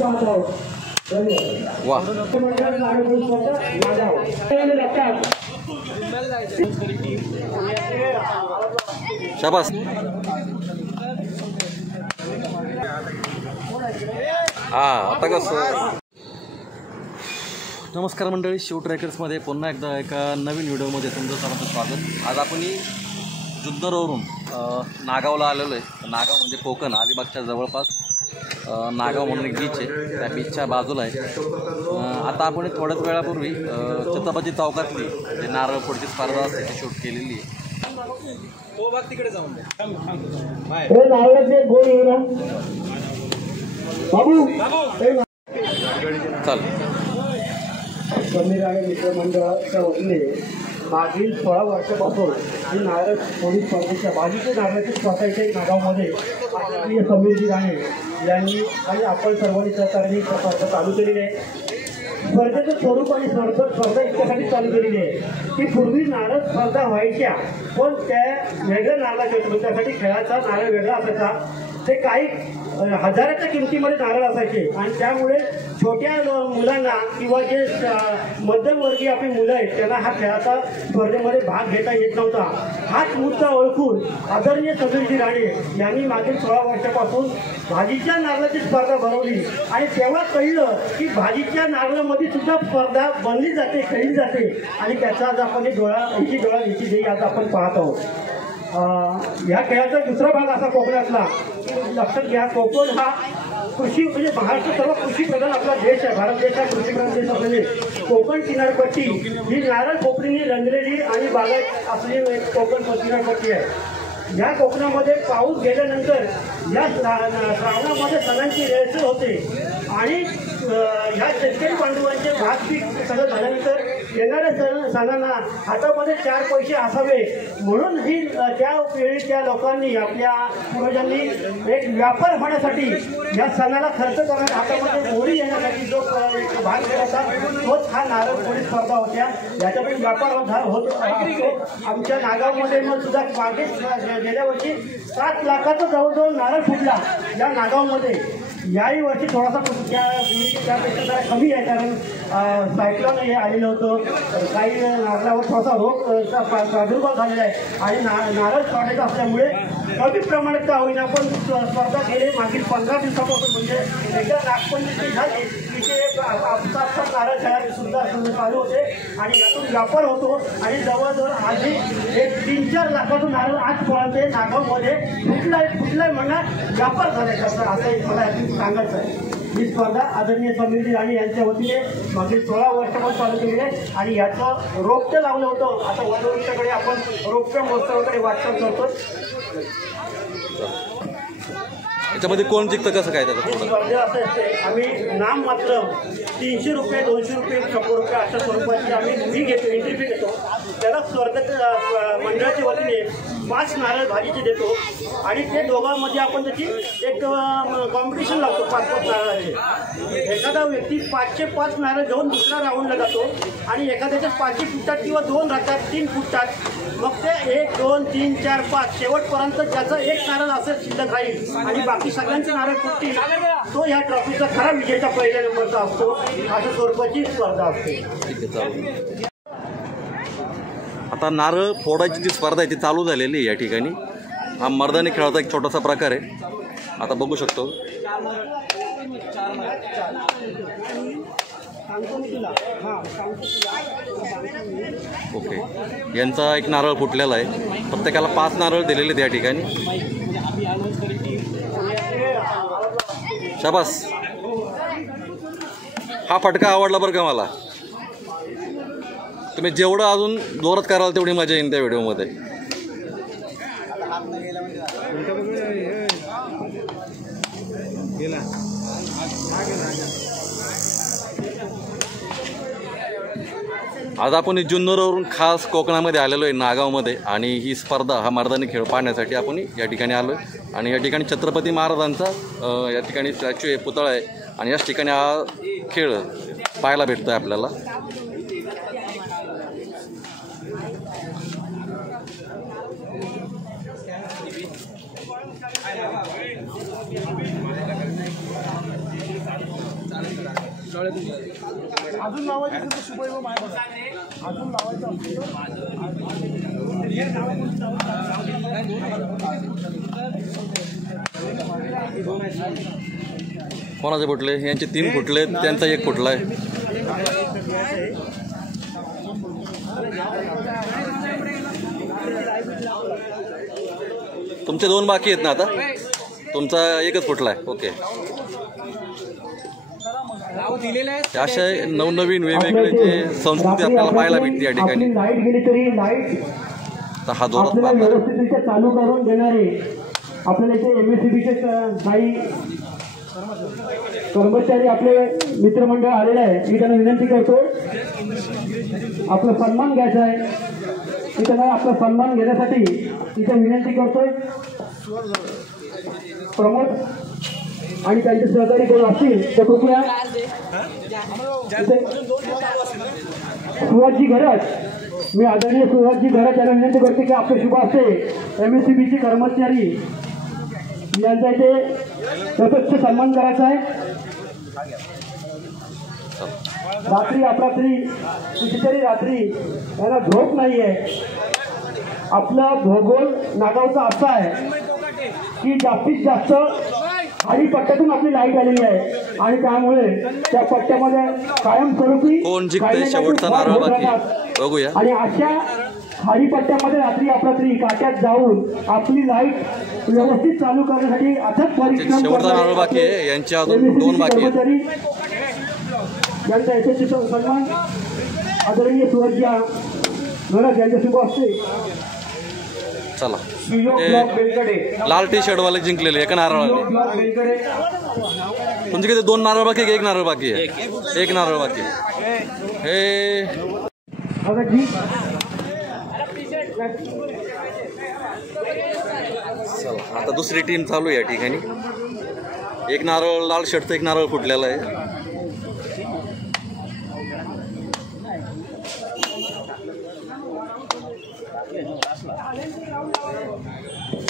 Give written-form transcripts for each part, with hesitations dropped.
वाह शाबास। आता कसं नमस्कार मंडळी, शिव ट्रॅकर्समध्ये पुन्हा एकदा एका नवीन व्हिडिओमध्ये तुमचं सर्वांचं स्वागत। आज आपण जुन्नरवरून नागावला आलेलो आहे। नागाव म्हणजे कोकण, अलिबागच्या जवळपास नागाव म्हणून एक बीच आहे, त्या बीचच्या बाजूला आहे। आता आपण थोड्याच वेळापूर्वी छत्रपती चौकातली जे नारळ फोडची स्पर्धा असते ती शूट केलेली आहे। तो भाग तिकडे जाऊन चल समीराणे मित्रमंडळाच्या वतीने मागील 16 वर्षापासून ही नारळ फोडी स्पर्धेच्या बाजूच्या नारळाची स्पर्धा इथे नागावमध्ये आदरणीय समीरजी राणे यांनी आणि आपण सर्वांनी सहकार्याने स्पर्धा चालू केलेली आहे। स्पर्धेचं स्वरूप आणि स्पर्धा इतक्यासाठी चालू केलेली आहे की पूर्वी नारळ स्पर्धा व्हायच्या, पण त्या वेगळ्या नारळाच्या होत्या, त्यासाठी खेळाचा नारळ वेगळा असायचा। ते काही हजाराच्या किमतीमध्ये नारळ असायचे आणि त्यामुळे छोट्या मुलांना किंवा जे मध्यमवर्गीय आपली मुलं आहेत त्यांना हा खेळाचा स्पर्धेमध्ये भाग घेता येत नव्हता। हाच मुद्दा ओळखून आदरणीय समीरजी राणे यांनी मागील 16 वर्षापासून भाजीच्या नारळाची स्पर्धा भरवली आणि तेव्हा कळलं की भाजीच्या नारळामध्ये सुद्धा स्पर्धा बनली जाते, खेळली जाते आणि त्याचा आज आपण डोळा देई आज आपण पाहत आहोत। ह्या खेळाचा दुसरा भाग असा कोकणातला, लक्षात घ्या, कोकण हा कृषी म्हणजे महाराष्ट्र सर्व कृषी प्रधान आपला देश आहे। भारत देश हा कृषी प्रधान देश असल्याने कोकण किनारपट्टी ही नारळ पोखरीने रंगलेली आणि बागायत असलेली एक कोकण किनारपट्टी आहे। या कोकणामध्ये पाऊस गेल्यानंतर या श्रावणामध्ये सणांची रेलचेल होते आणि ह्या शेतकरी बांधवांचे भात पीक सगळं झाल्यानंतर येणाऱ्या सणांना हातामध्ये 4 पैसे असावे म्हणून ही त्या वेळी त्या लोकांनी आपल्या पूर्वजांनी एक व्यापार होण्यासाठी या सणाला खर्च करण्यासाठी हातामध्ये गोळी येण्यासाठी जो भाग घेतला तोच हा नारळ फोडी स्पर्धा होत्या। याच्यातून व्यापार होत असतो। आमच्या नागावमध्ये मग सुद्धा मागे गेल्या वर्षी 7 लाखाचा जवळजवळ नारळ फुटला या नागावमध्ये। याही वर्षी थोडासा त्यापेक्षा जरा कमी आहे, कारण सायक्लोन हे आलेलं होतं, काही नारळावर थोडासा रोगचा प्रादुर्भाव झालेला आहे आणि नारळ सोडायचा असल्यामुळे कमी प्रमाणात का होईना पण स्पर्धा गेले मागील 15 दिवसापासून म्हणजे एकदा नागपंचमी झाली तिथे आपसात नारळ खेळायला सुद्धा चालू होते आणि यातून व्यापार होतो आणि जवळजवळ आधी एक 3-4 लाखातून नारळ आज पर्यंत नागावमध्ये फुटलाय म्हणा व्यापार करायचा असं मला यातून सांगायचं आहे। ही स्पर्धा आदरणीय समीरजी राणे यांच्या वतीने मागील 16 वर्षापासून चालू केली आहे आणि याचं रोपटं लावलं होतं। आता वनवृक्षाकडे आपण रोपट्या महोत्सवाकडे वाटचाल करतो। याच्यामध्ये कोण जिंकतं कसं काय त्याचं स्पर्धा असं असते, आम्ही नाम मात्र 300 रुपये 200 रुपये 100 रुपये अशा स्वरूपाची आम्ही फी घेतो, एंट्री फी घेतो। त्याला स्पर्धक मंडळाच्या वतीने 5 नारळ भाजीचे देतो आणि ते दोघांमध्ये आपण त्याची एक कॉम्पिटिशन लावतो 5-5 नारळाचे। एखादा व्यक्ती 5चे 5 नारळ घेऊन दुसऱ्या राऊंडला जातो आणि एखाद्याच्या 5 फुटतात किंवा 2 राहतात 3 फुटतात, मग ते 1 2 3 4 5 शेवटपर्यंत ज्याचं एक नारळ असं शिल्लक राहील आणि बाकी सगळ्यांचे नारळ फुटतील तो ह्या ट्रॉफीचा खरा विजेता पहिल्या नंबरचा असतो। अशा स्वरूपाची स्पर्धा असते। आता नारळ फोडायची जी स्पर्धा आहे ती चालू झालेली आहे या ठिकाणी। हा मर्दानी खेळाचा एक छोटासा प्रकार आहे, आता बघू शकतो। ओके, यांचा एक नारळ फुटलेला आहे, प्रत्येकाला 5 नारळ दिलेले आहेत या ठिकाणी। शाबास, हा फटका आवडला बरं का मला। तुम्ही जेवढं अजून जोरात कराल तेवढी मजा येईल त्या व्हिडिओमध्ये। आज आपण जुन्नरवरून खास कोकणामध्ये आलेलो आहे नागावमध्ये आणि ही स्पर्धा हा मर्दानी खेळ पाहण्यासाठी आपण या ठिकाणी आलो आहे आणि या ठिकाणी छत्रपती महाराजांचा या ठिकाणी स्टॅच्यू आहे, पुतळा आहे आणि याच ठिकाणी हा खेळ पाहायला भेटतो आहे आपल्याला। अजून लावायचं असेल तर शुभैव माय अजून लावायचं कोणाचे फुटले? यांचे 3 फुटले, त्यांचा 1 फुटला आहे. तुमचे 2 बाकी आहेत ना आता? तुमचा 1च फुटला आहे. ओके. अशा नवनवीन वेगवेगळे जे संस्कृती आपल्याला पाहायला भेटते या ठिकाणी. लाईट गेली तरी लाईट तर हा जोरात आपल्याला मारणार. व्यवस्थितरित्या चालू करून देणारे आपल्याला इथे MSCBचे काही कर्मचारी आपले मित्रमंडळ आलेले आहे. मी त्यांना विनंती करतो आपला सन्मान घ्यायचा आहे. मी त्यांना आपला सन्मान घेण्यासाठी इथे विनंती करतोय. प्रमोद आणि त्यांचे सहकारी कोण असतील तर कृपया सुहासजी घरत, मी आदरणीय सुहासजी घरत यांना विनंती करते की आपले शुभ असते MSCBचे कर्मचारी यांचा इथे प्रत्यक्ष सन्मान करायचा आहे. रात्री अपरात्री कितीतरी रात्री यांना झोप नाही आहे. आपला भूगोल नागावचा असा आहे की जास्तीत जास्त खाडी पट्ट्यातून आपली लाईट आलेली आहे आणि त्यामुळे त्या पट्ट्यामध्ये कायमस्वरूपी कोण जिंकते शेवटचा नारळ बाकी बघूया. आणि अशा खाडी पट्ट्यामध्ये रात्री अपरात्री काट्यात जाऊन आपली लाईट व्यवस्थित चालू करण्यासाठी अथक परिश्रम शेवटचा नारळ बाकी आहे. यांच्या अजून 2 बाकी आहेत. यांचा यशस्वी सन्मान आदरणीय सुहासजी घरत यांच्या शुभ असते. चला, लाल टी शर्ट वाले जिंकलेले 1 नारळाने. तुमचे किती 2 नारळ बाकी आहे? 1 नारळ बाकी आहे. 1 नारळ बाकी हे. चला, आता दुसरी टीम चालू आहे या ठिकाणी. 1 नारळ लाल शर्टचं 1 नारळ फुटलेला आहे.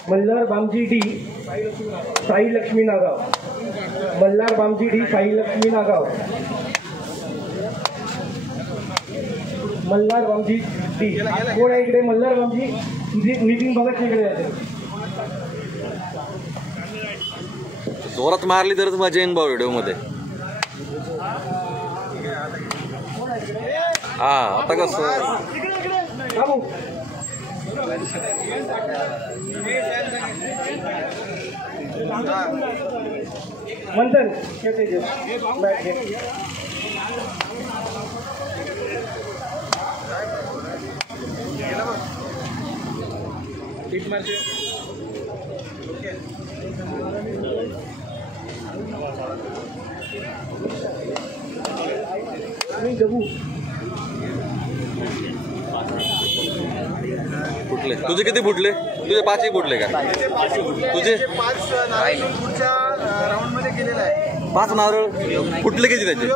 Malhar Bamji D Sai Lakshmi Nagaon. Malhar Bamji D Sai Lakshmi Nagaon. Malhar Bamji D कोण आहे इकडे? मल्हार बामजी नितीन भगत इकडे जाते. जोरात मारली तरच मजा येईन भाऊ व्हिडिओ मध्ये. हा, आता कसं मंथन फुटले. तुझे किती फुटले? तुझे 5 फुटले का? तुझे 5 नारळ पुढच्या राऊंड मध्ये केलेला आहे. 5 नारळ फुटले किती त्याचे?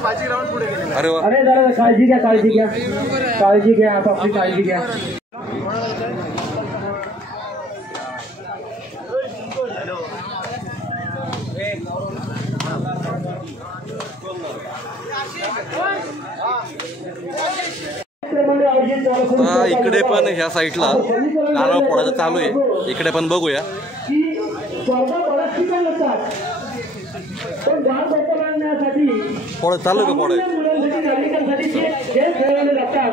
5 राऊंड पुढे गेलेला. अरे वा. अरे जरा काळजी घ्या, काळजी घ्या, काळजी घ्या, आपापली काळजी घ्या. इकडे पण ह्या साईडला नारळ फोडायचं चालू आहे. इकडे पण बघूया. फोड चालू आहे का?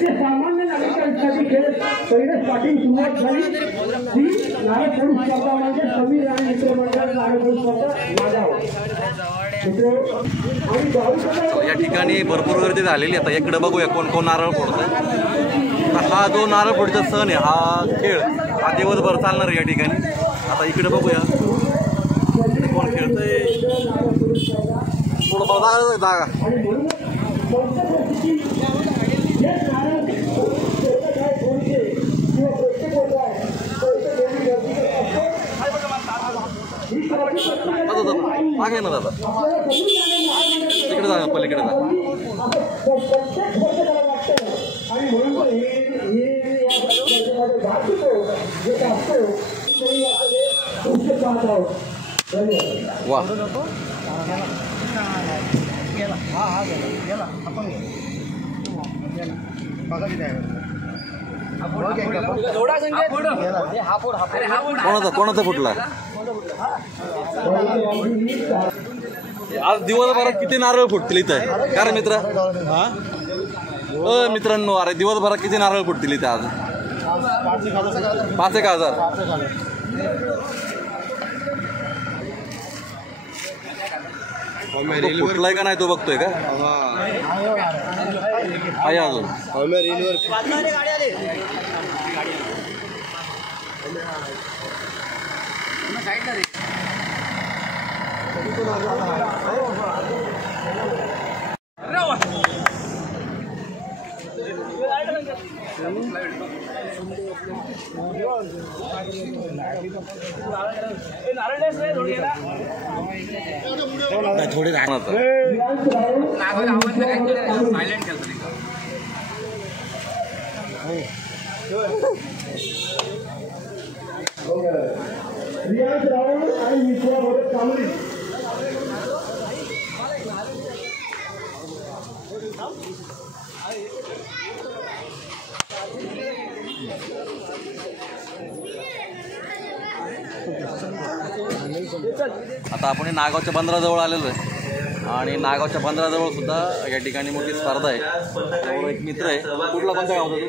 सामान्य नागरिकांसाठी खेळ पहिलं स्टार्टिंग सुरुवात झाली ती नारळ फोडू स्पर्धा म्हणजे समीर आणि मित्रमंडळ नारळ फोडू स्पर्धा नागाव. या ठिकाणी भरपूर गर्दी झालेली. आता इकडे बघूया कोण कोण नारळ फोडतंय. तर हा जो नारळ फोडीचा सण आहे, हा खेळ हा दिवसभर चालणार आहे या ठिकाणी. आता इकडे बघूया कोण खेळतंय. थोडं बघा जागा. मागे ना दादा, इकडे जा, पलीकडे जा. वा कोणाचा फुटला? आज दिवसभरात किती नारळ फुटतील इथं? कारण मित्र मित्रांनो, अरे दिवसभरात किती नारळ फुटतील इथे आज? 5,000. फुटलाय का नाही तो बघतोय का? आहे अजून. थोडे रियाज राहुल आणि विश्वा भरत कांबळी. आता आपण नागावच्या बंदराजवळ आलेलो आहे आणि नागावच्या बंदराजवळ सुद्धा या ठिकाणी मोठी स्पर्धा आहे. त्यावर एक मित्र आहे. कुठला कोणता गाव होता?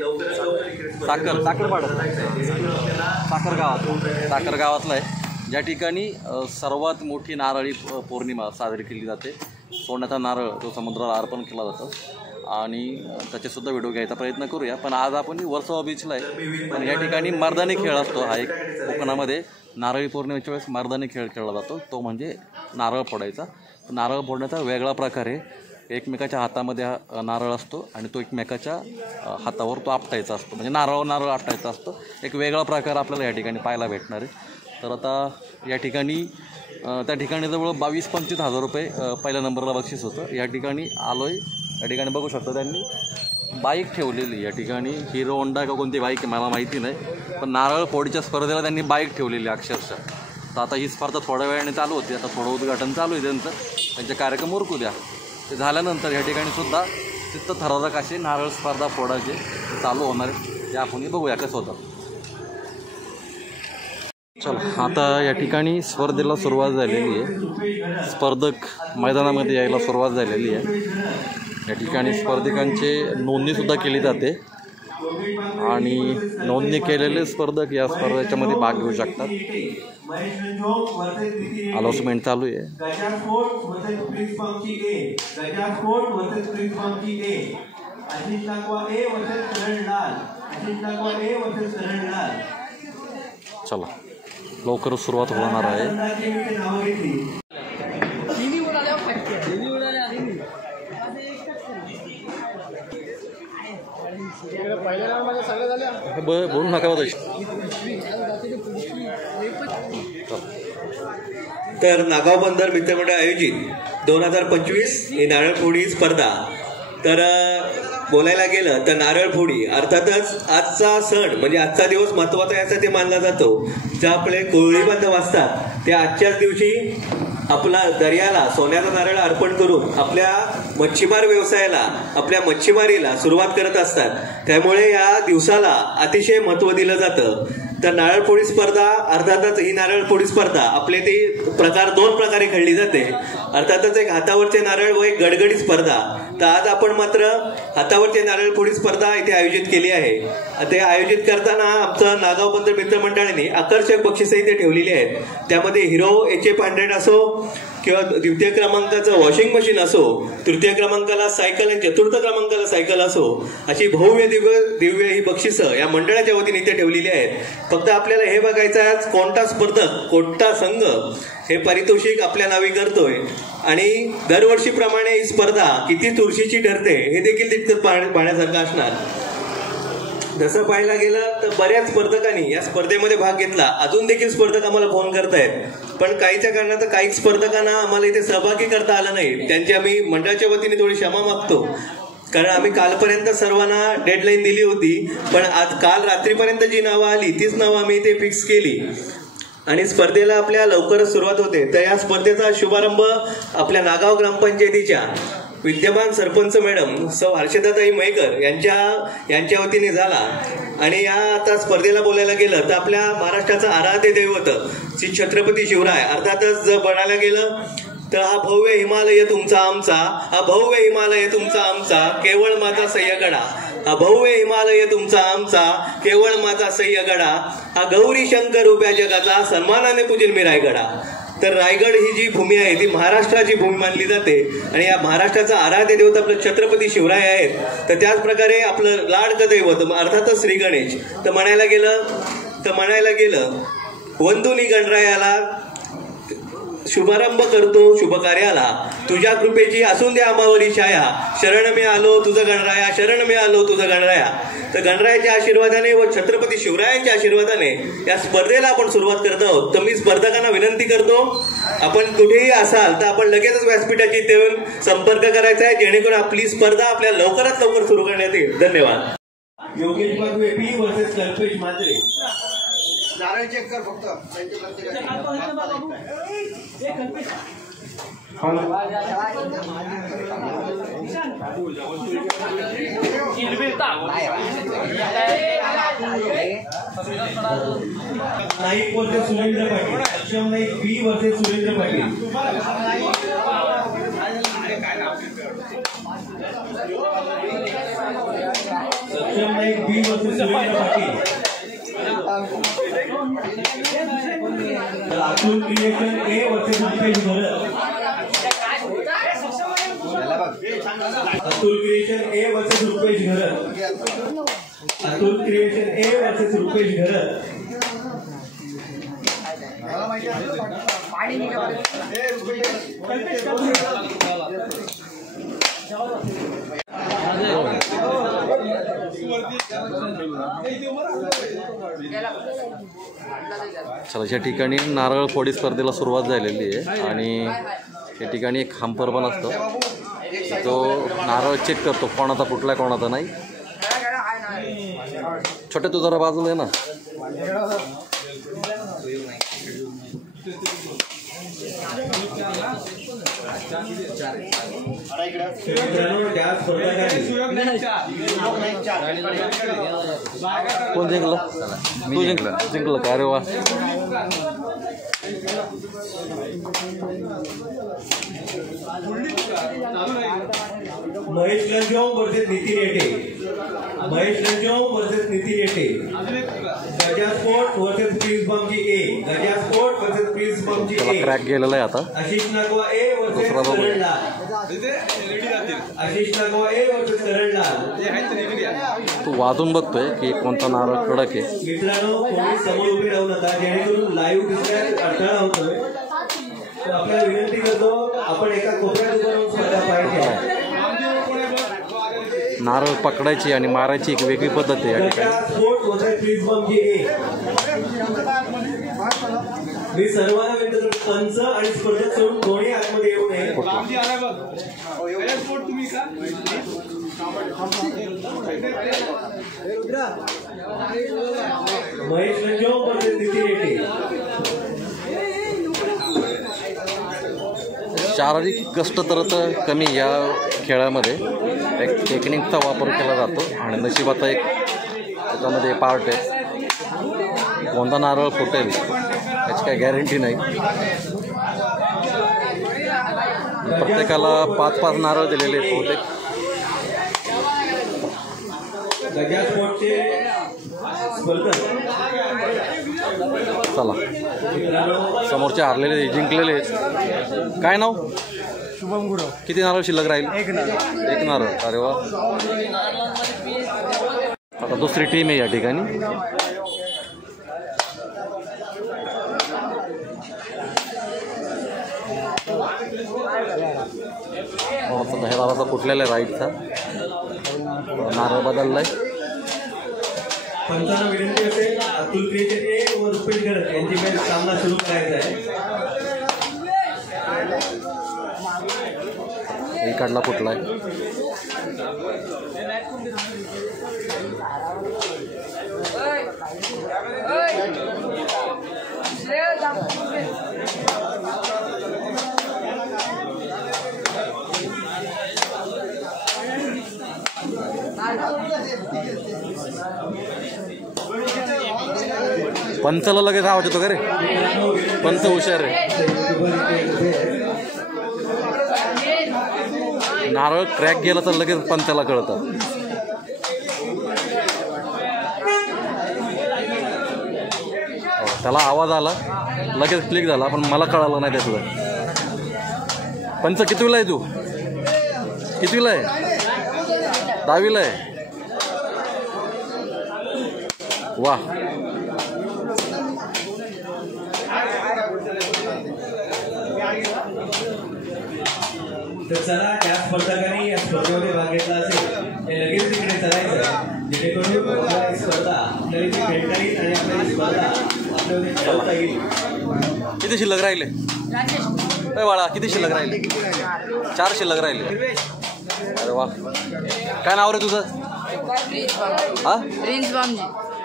साखर गावातला आहे, ज्या ठिकाणी सर्वात मोठी नारळी पौर्णिमा साजरी केली जाते. सोन्याचा नारळ तो समुद्राला अर्पण केला जातो आणि त्याचेसुद्धा व्हिडिओ घ्यायचा प्रयत्न करूया. पण आज आपण वर्सोवा बीचला आहे. पण या ठिकाणी मर्दानी खेळ असतो. हा एक कोकणामध्ये नारळी पौर्णिमेच्या वेळेस मर्दानी खेळ खेळला जातो, तो म्हणजे नारळ फोडायचा. नारळ फोडण्याचा वेगळा प्रकार आहे. एकमेकाच्या हातामध्ये हा नारळ असतो आणि तो एकमेकाच्या हातावर तो आपटायचा असतो, म्हणजे नारळ आपटायचा असतो. एक वेगळा प्रकार आपल्याला या ठिकाणी पाहायला भेटणार आहे. तर आता या ठिकाणी त्या ठिकाणी जवळ 22-25 हजार रुपये पहिल्या नंबरला बक्षीस होतं. या ठिकाणी आलो आहे. या ठिकाणी बघू शकतो त्यांनी बाईक ठेवलेली. या ठिकाणी हिरो होंडा का कोणती बाईक आहे मला माहिती नाही, पण नारळ फोडीच्या स्पर्धेला त्यांनी बाईक ठेवलेली अक्षरशः. तर आता ही स्पर्धा थोड्या वेळाने चालू होती. आता थोडं उद्घाटन चालू आहे त्यांचे कार्यक्रम उरकू द्या. ते झाल्यानंतर या ठिकाणी सुद्धा तिथं थरारक असे नारळ स्पर्धा फोडायचे चालू होणार आहे. ते आपण बघूया कसं होतं. चल आता या ठिकाणी स्पर्धेला सुरुवात झालेली आहे. स्पर्धक मैदानामध्ये यायला सुरुवात झालेली आहे. या ठिकाणी स्पर्धकांची नोंदणीसुद्धा केली जाते आणि नोंदणी केलेले स्पर्धक या स्पर्धेच्यामध्ये भाग घेऊ शकतात. अनाउन्समेंट चालू आहे. चला लवकरच सुरुवात होणार आहे. बोलू नका होत. तर नागाव बंदर मित्रमंडळ आयोजित 2025 ही नारळफोडी स्पर्धा. तर बोलायला गेलं तर नारळफोडी अर्थातच आजचा सण म्हणजे आजचा दिवस महत्त्वाचा यासाठी मानला जातो. जे आपले कोळी बांधव असतात ते आजच्याच दिवशी आपला दर्याला सोन्याचा नारळ अर्पण करून आपल्या मच्छीमार व्यवसायाला, आपल्या मच्छीमारीला सुरुवात करत असतात. त्यामुळे या दिवसाला अतिशय महत्त्व दिलं जातं. तर नारळफोडी स्पर्धा अर्थातच ही नारळफोडी स्पर्धा आपले ती दोन प्रकारे खेळली जाते. अर्थातच एक हातावरचे नारळ व एक गडगडी स्पर्धा. तर आज आपण मात्र हातावरचे नारळफोडी स्पर्धा इथे आयोजित केली आहे. ते आयोजित करताना आमचं नागाव बंदर मित्रमंडळाने आकर्षक बक्षिसं इथे ठेवलेली आहेत. त्यामध्ये हिरो HF100 असो किंवा द्वितीय क्रमांकाचं वॉशिंग मशीन असो, तृतीय क्रमांकाला सायकल आणि चतुर्थ क्रमांकाला सायकल असो, अशी भव्य दिव्य ही बक्षिसं या मंडळाच्या वतीने इथे ठेवलेली आहेत. फक्त आपल्याला हे बघायचं आहे कोणता स्पर्धक, कोणता संघ हे पारितोषिक आपल्या नावी करतोय आणि दरवर्षीप्रमाणे ही स्पर्धा किती चुरशीची ठरते हे देखील तितकंच पाहण्यासारखं असणार. जसं पाहायला गेलं तर बऱ्याच स्पर्धकांनी या स्पर्धेमध्ये भाग घेतला. अजून देखील स्पर्धक आम्हाला फोन करतायत, पण काहीच्या कारणात काही स्पर्धकांना आम्हाला इथे सहभागी करता आलं नाही. त्यांची आम्ही मंडळाच्या वतीने थोडी क्षमा मागतो, कारण आम्ही कालपर्यंत सर्वांना डेडलाईन दिली होती. पण आज काल रात्रीपर्यंत जी नावं आली तीच नावं आम्ही इथे फिक्स केली. आणि स्पर्धेला आपल्या लवकरच सुरुवात होते. तर या स्पर्धेचा शुभारंभ आपल्या नागाव ग्रामपंचायतीच्या विद्यमान सरपंच मॅडम सौ हर्षदाताई मयेकर यांच्या वतीने झाला. आणि या आता स्पर्धेला बोलायला गेलं तर आपल्या महाराष्ट्राचं आराध्य दैवत श्री छत्रपती शिवराय, अर्थातच जर म्हणायला गेलं तर हा भव्य हिमालय तुमचा आमचा, हा भव्य हिमालय तुमचा आमचा, केवळ माझा सह्यगडा, हा भव्य हिमालय तुमचा आमचा, केवळ माझा सह्यगडा, हा गौरी शंकर उभ्या जगाचा, सन्मानाने पूजेल मी रायगडा. तर रायगड ही जी भूमी आहे ती महाराष्ट्राची भूमी मानली जाते आणि या महाराष्ट्राचा आराध्य दैवत आपलं छत्रपती शिवराय आहेत. तर त्याच प्रकारे आपलं लाडकं दैवत अर्थातच श्री गणेश. तर म्हणायला गेलं वंदुनी गणरायाला शुभारंभ करतो शुभ कार्याला, तुझ्या कृपेची असून दे आम्हावरी छाया, शरण मी आलो तुझं गणराया, शरण मी आलो तुझं गणराया. तर गणरायाच्या आशीर्वादाने व छत्रपती शिवरायांच्या आशीर्वादाने या स्पर्धेला आपण सुरुवात करत आहोत. तर मी स्पर्धकांना विनंती करतो, आपण कुठेही असाल तर आपण लगेचच व्यासपीठाची इथे येऊन संपर्क करायचा आहे, जेणेकरून आपली स्पर्धा आपल्या लवकरात लवकर सुरू करण्यात येईल. धन्यवाद. Yogesh Bagwe P versus Kalpesh Mhatre. नारळ चेक कर फक्त. Naik versus Surendra Patil. Saksham Naik B versus Surendra Patil. Saksham Naik B versus Surendra Patil. Atul creation A versus Rupesh Bharat. Atul creation A versus Rupesh Bharat. Atul creation A versus Rupesh Bharat. चला, या ठिकाणी नारळ फोडी स्पर्धेला सुरुवात झालेली आहे आणि या ठिकाणी एक हंपर पण असतो, तो नारळ चेक करतो कोणाचा फुटला कोणाचा नाही. छोटे तू जरा बाजूला आहे ना. कोण जिंकलं? तू जिंकलं का? अरे वा. Mahesh Lanjo versus Nitin Yete. Mahesh Lanjo versus Nitin Yete. Gaja sport versus Prince Bamji A. Gaja sport versus Prince Bamji A. Crack गेलेला आहे आता. Ashish Nagwa A versus Karanlal. Ashish Nagwa A versus Karanlal. तू वाजून बघतोय की कोणता नारळ कडक आहे. मित्रांनो, कोणी समोर उभे राहू नका, जेणेकरून लाईव्ह दिसण्यात अडथळा होतोय. तर आपल्याला विनंती करतो, आपण एका कोपऱ्यात उभं राहून स्पर्धा पाहिजे. नारळ पकडायची आणि मारायची एक वेगळी पद्धत आहे या ठिकाणी. मी सर्वांना विनंती करतो, पंच आणि स्पर्धक सोडून कोणी आतमध्ये येऊ नये. महेश लंजों वर्सेस नितीन येटे. शारीरिक कष्ट तर कमी या खेळामध्ये एक टेक्निकचा वापर केला जातो आणि नशिबाचा एक त्याच्यामध्ये पार्ट आहे. कोणता नारळ फुटेल याची काही गॅरंटी नाही. प्रत्येकाला 5-5 नारळ दिलेले आहेत बहुतेक. चला, समोरचे हारलेले जिंकलेले आहेत. काय नाव? शुभम गुरव. किती नारळ शिल्लक राहील? एक नारळ. अरे वा. आता दुसरी टीम आहे या ठिकाणी. धाराचा फुटलेला आहे राईटचा. नारळ बदललाय. पंचांना विनंती असेल, अतुल क्रिएशन ए व रुपेश भरत यांची मॅच सामना सुरू करायचा आहे. इकडला फुटलाय. पंचाला लगेच आवाज येतो का रे? पंच हुशार आहे. नारळ क्रॅक गेला तर लगेच पंचाला कळतं. त्याला आवाज आला लगेच क्लिक झाला, पण मला कळालं नाही त्यातलं. पंच कितवीला आहे तू? कितवीला आहे? 10वीला आहे. वा. तर चला, त्या स्पर्धकांनी या स्पर्धेमध्ये भाग घेतला असेल हे लगेच तिकडे चलायचं, जेणेकरून आपल्याला स्पर्धा आपल्याला खेळता येईल आणि आपल्याला स्पर्धा आपल्याला खेळता येईल. किती शिल्लक राहिले? बाळा किती शिल्लक राहिले? 4 शिल्लक राहिले. अरे वा. काय नाव रे तुझं? हा,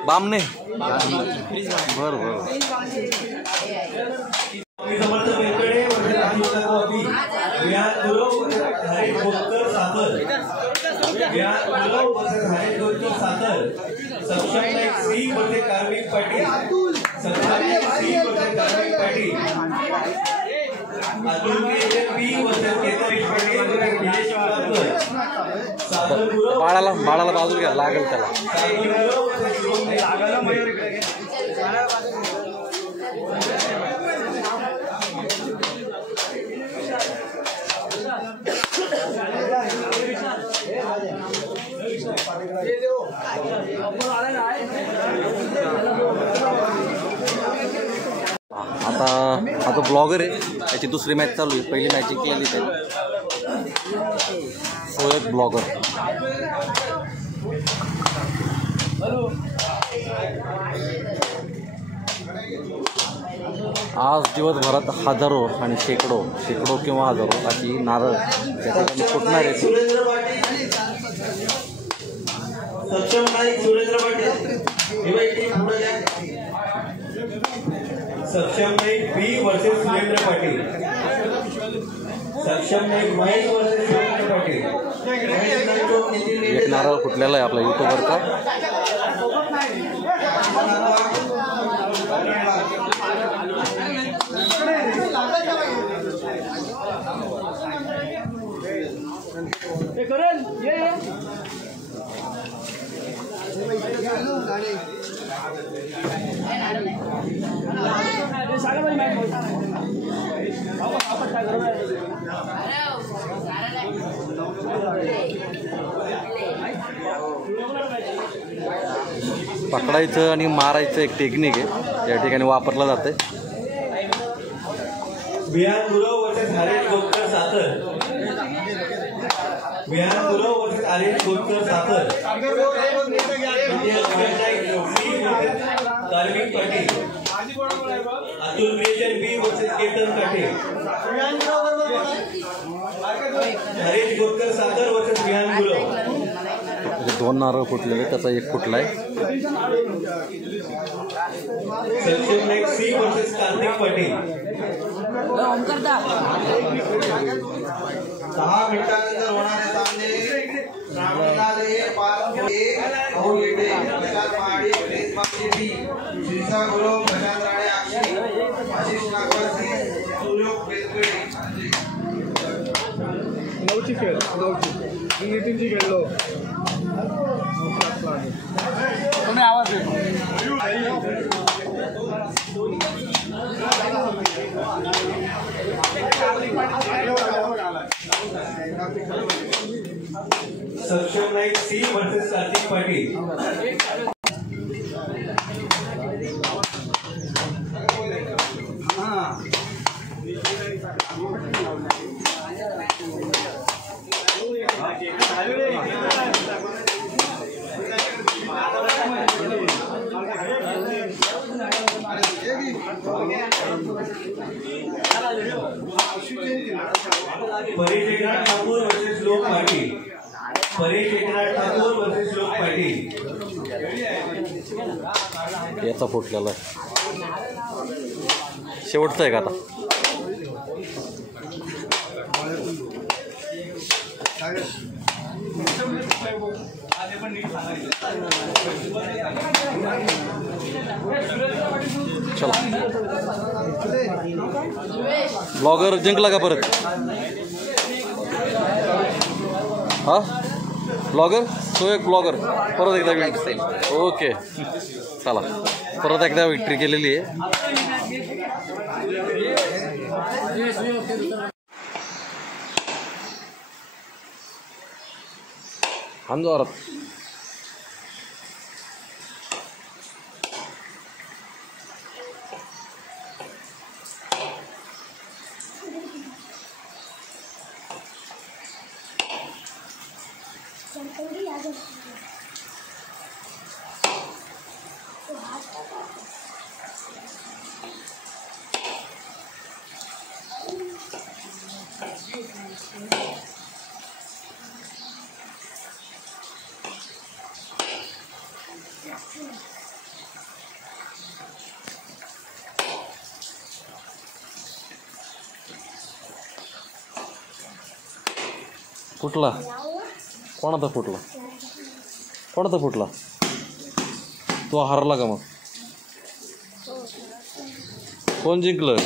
बामणे. बरं बरं. कार्मिक पाटील, बाळाला बाजू घ्या, लागेल त्याला. आता तो ब्लॉगर आहे, त्याची दुसरी मॅच चालू आहे. पहिली मॅच जिंकलेली त्याने. सोयत ब्लॉगर. आज दिवसभरात हजारो आणि शेकडो किंवा हजारो अशी नारळ त्या ठिकाणी फुटणार आहेत. सक्षम Naik B versus Surendra Patil. Saksham Naik Mahesh versus Surendra Patil. एक नारळ फुटलेला आहे आपला युट्यूबवरचा. पकडायचं आणि मारायचं एक टेक्निक आहे, या ठिकाणी वापरलं जाते. बिहान गुरव वर्सेस हरेश गोपकर साखर. बिहान गुरव वर्सेस हरेश गोपकर साखर. कार्मिक पाटील. अतुल क्रिएशन बी वर्सेस केतन काठे. हरेश गोपकर साखर वर्सेस बिहान गुरव. 2 नारळ फुटलेले, त्याचा एक फुटलाय. सक्षम नाईक सी वर्सेस कार्तिक पाटील. 10 मिनिटांनंतर होणारे सामने रामलाल ए पाल ए राहुल येडे प्रशांत महाडी प्रेस मागचे बी शिरसा गुरव प्रशांत राणे अक्षी आशिष नागवरसी सूर्योग बेलगडी. 9ची खेळ 9ची नितीनची खेळलो. कोणी आवाज सक्षम नाईक सी versus Kartik Patil. Paresh Eknath Thakur versus Shlok Patil. Paresh Eknath Thakur versus Shlok Patil. याचा फुटलेला आहे. शेवटचा आहे का आता? चला ब्लॉगर जिंकला का परत? हा ब्लॉगर तो एक ब्लॉगर परत एकदा विक्ट्री. ओके चला परत एकदा विक्ट्री केलेली आहे. जोरात फुटला. कोणाचा फुटला? कोणाचा फुटला? तो हारला का मग? कोण जिंकलं?